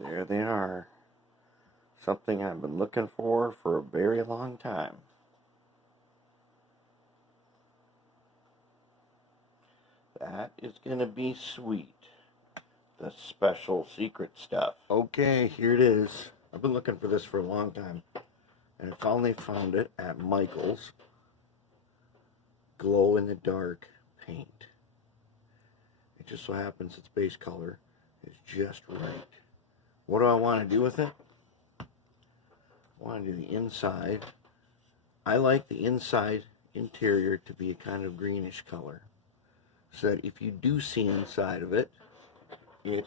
There they are. Something I've been looking for a very long time. That is going to be sweet. The special secret stuff. Okay, here it is. I've been looking for this for a long time. And I finally found it at Michael's. Glow in the dark paint. It just so happens its base color is just right. What do I want to do with it? I want to do the inside. I like the inside interior to be a kind of greenish color, so that if you do see inside of it, it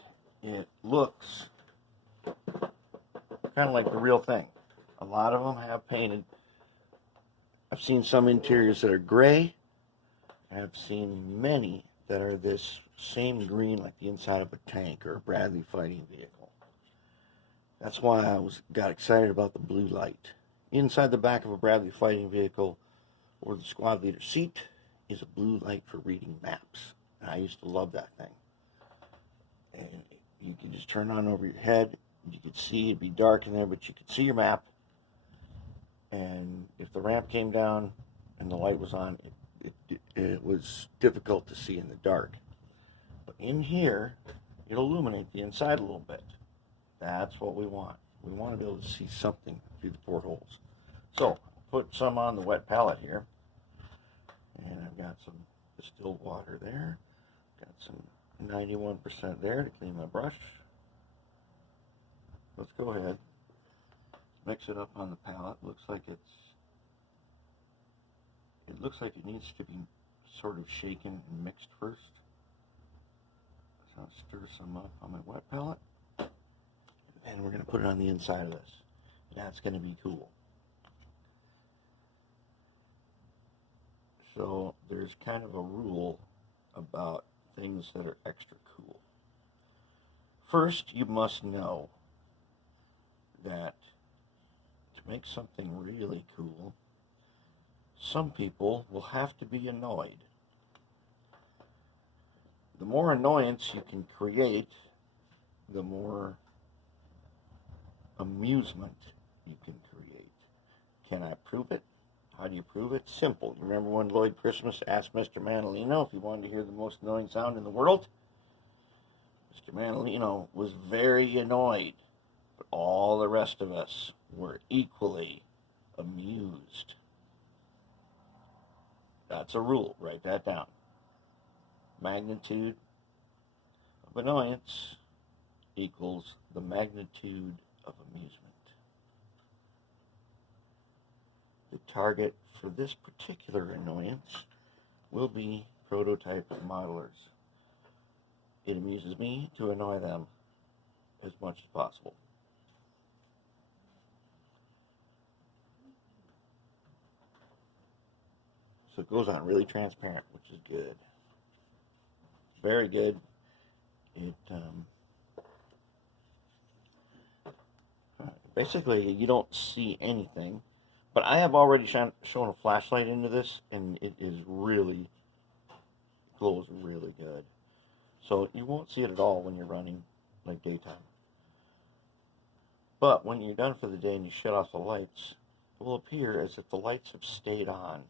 looks kind of like the real thing. A lot of them have painted. I've seen some interiors that are gray. I've seen many that are this same green, like the inside of a tank or a Bradley fighting vehicle. That's why I got excited about the blue light. Inside the back of a Bradley fighting vehicle or the squad leader seat is a blue light for reading maps. And I used to love that thing. And you could just turn on over your head. You could see, it'd be dark in there, but you could see your map. And if the ramp came down and the light was on, it was difficult to see in the dark. But in here, it'll illuminate the inside a little bit. That's what we want. We want to be able to see something through the portholes. So, put some on the wet palette here. And I've got some distilled water there. Got some 91% there to clean my brush. Let's go ahead. Mix it up on the palette. It looks like it needs to be sort of shaken and mixed first. So I'll stir some up on my wet palette. And we're going to put it on the inside of this. That's going to be cool. So there's kind of a rule about things that are extra cool. First, you must know that to make something really cool, some people will have to be annoyed. The more annoyance you can create, the more amusement you can create. Can I prove it? How do you prove it? Simple. You remember when Lloyd Christmas asked Mr. Manolino if he wanted to hear the most annoying sound in the world? Mr. Manolino was very annoyed, but all the rest of us were equally amused. That's a rule. Write that down. Magnitude of annoyance equals the magnitude of amusement. The target for this particular annoyance will be prototype modelers. It amuses me to annoy them as much as possible. So it goes on really transparent, which is good. Very good. It basically you don't see anything, but I have already shown a flashlight into this, and it is really glows really good. So you won't see it at all when you're running like daytime. But when you're done for the day and you shut off the lights, it will appear as if the lights have stayed on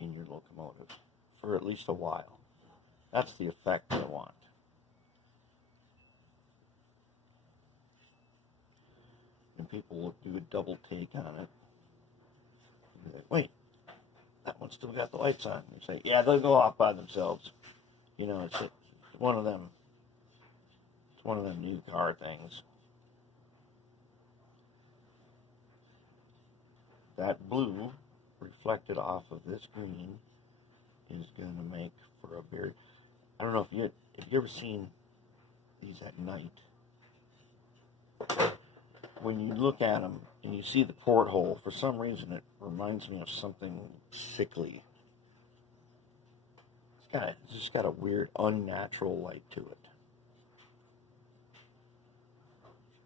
in your locomotive for at least a while. That's the effect I want. And people will do a double take on it. And be like, wait, that one still got the lights on. You say, yeah, they'll go off by themselves. You know, it's one of them. It's one of them new car things. That blue reflected off of this green is going to make for a very, I don't know if you ever seen these at night. When you look at them and you see the porthole, for some reason it reminds me of something sickly. It's just got a weird, unnatural light to it.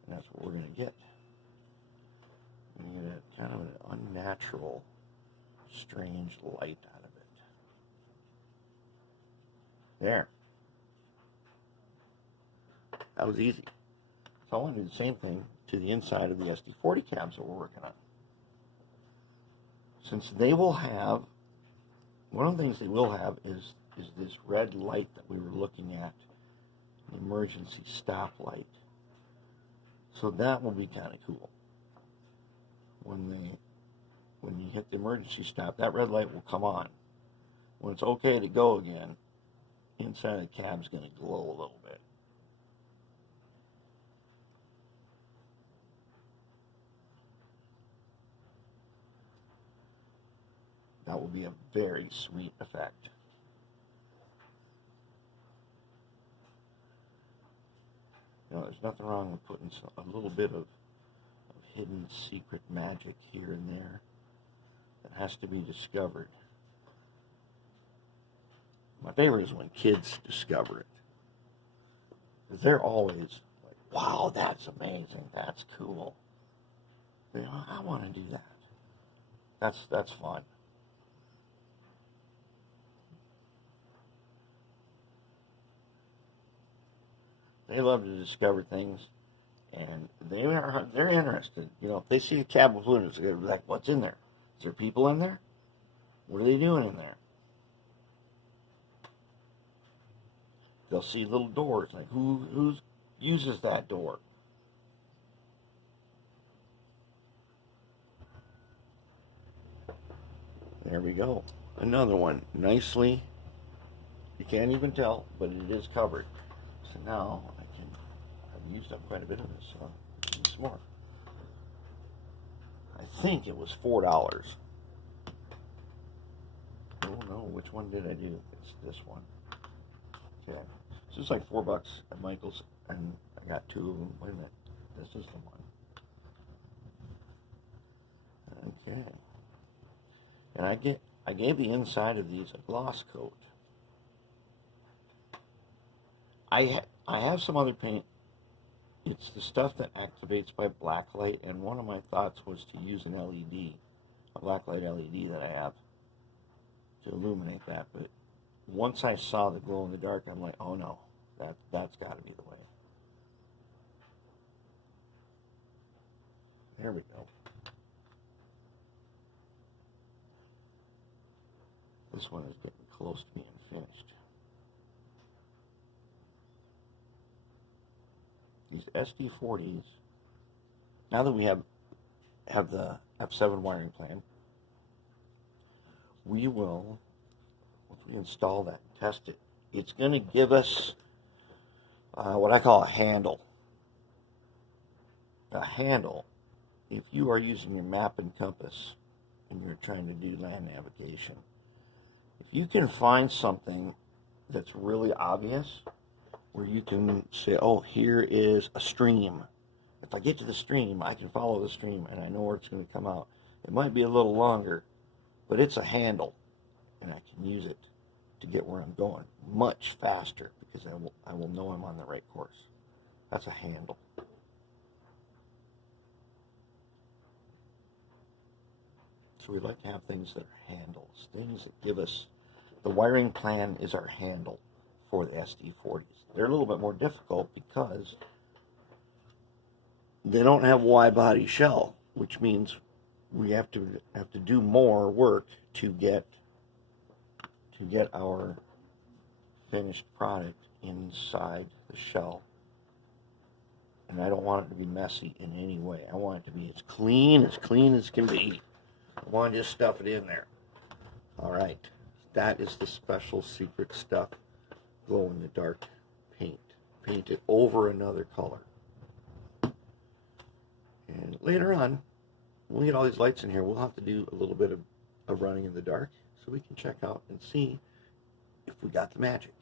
And that's what we're going to get. We're going to get a kind of an unnatural, strange light out of it. There. That was easy. So I want to do the same thing to the inside of the SD40 cabs that we're working on. Since they will have, one of the things they will have is this red light that we were looking at, the emergency stop light. So that will be kind of cool. When you hit the emergency stop, that red light will come on. When it's okay to go again, inside of the cab's going to glow a little bit. That will be a very sweet effect. You know, there's nothing wrong with putting a little bit of hidden secret magic here and there that has to be discovered. My favorite is when kids discover it. Because they're always like, wow, that's amazing, that's cool. You know, I want to do that. That's fun. They love to discover things, and they're interested. You know, if they see a cab with balloons, they're like, what's in there? Is there people in there? What are they doing in there? They'll see little doors, like who uses that door? There we go. Another one, nicely. You can't even tell, but it is covered. So now I've used up quite a bit of this, so I'll use some more. I think it was $4. Oh no, which one did I do? It's this one. Okay, so it's like $4 at Michael's, and I got two of them. Wait a minute, this is the one. Okay, and I gave the inside of these a gloss coat. I have some other paint. It's the stuff that activates by blacklight, and one of my thoughts was to use an LED, a blacklight LED that I have to illuminate that. But once I saw the glow in the dark, I'm like, oh no, that's got to be the way. There we go. This one is getting close to being finished. These SD40s, now that we have the F7 wiring plan, we will, once we install that and test it, it's going to give us what I call a handle. A handle, if you are using your map and compass and you're trying to do land navigation, if you can find something that's really obvious, where you can say, oh, here is a stream. If I get to the stream, I can follow the stream, and I know where it's going to come out. It might be a little longer, but it's a handle, and I can use it to get where I'm going much faster, because I will know I'm on the right course. That's a handle. So we like to have things that are handles, things that give us, the wiring plan is our handle for the SD40s. They're a little bit more difficult because they don't have wide-body shell, which means we have to do more work to get our finished product inside the shell. And I don't want it to be messy in any way. I want it to be as clean as can be. I want to just stuff it in there. All right, that is the special secret stuff. Glow in the dark paint. Paint it over another color. And later on, when we get all these lights in here, we'll have to do a little bit of running in the dark so we can check out and see if we got the magic.